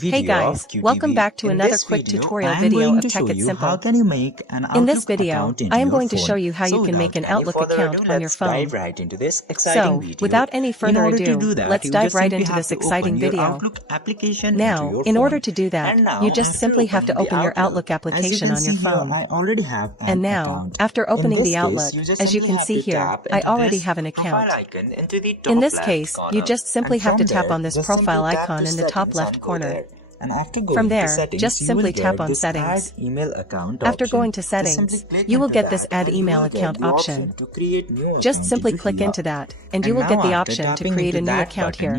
Hey guys, welcome back to another quick tutorial video of Tech It's Simple. In this video, I am going to show you how you can make an Outlook account on your phone. So, without any further ado, let's dive right into this exciting video. Now, in order to do that, you just simply have to open your Outlook application on your phone. And now, after opening the Outlook, as you can see here, I already have an account. In this case, you just simply have to tap on this profile icon in the top left corner. From there, just simply tap on Settings. After going to Settings, you will get this Add Email Account option. Just simply click into that, and you will get the option to create a new account here.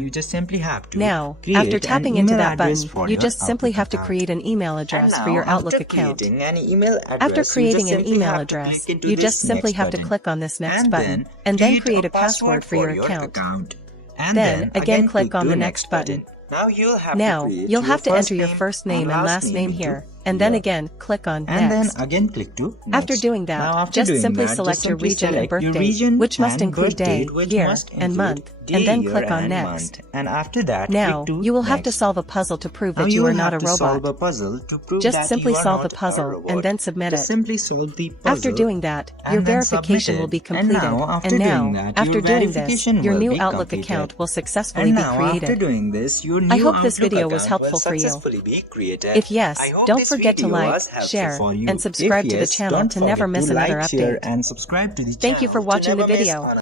Now, after tapping into that button, you just simply have to create an email address for your Outlook account. After creating an email address, you just simply have to click on this Next button, and then create a password for your account. Then, again click on the Next button. Now, you'll have to enter your first name and last name here, and then again, click on Next. After doing that, just simply select your region and birth date, which must include day, year, and month, and then click on Next. Now, you will have to solve a puzzle to prove that you are not a robot. Just simply solve the puzzle and then submit it. After doing that, your verification will be completed, and now, after doing this, your new Outlook account will successfully be created. I hope this video was helpful for you. If yes, don't forget to like, share, and subscribe to the channel to never miss another update. Thank you for watching the video.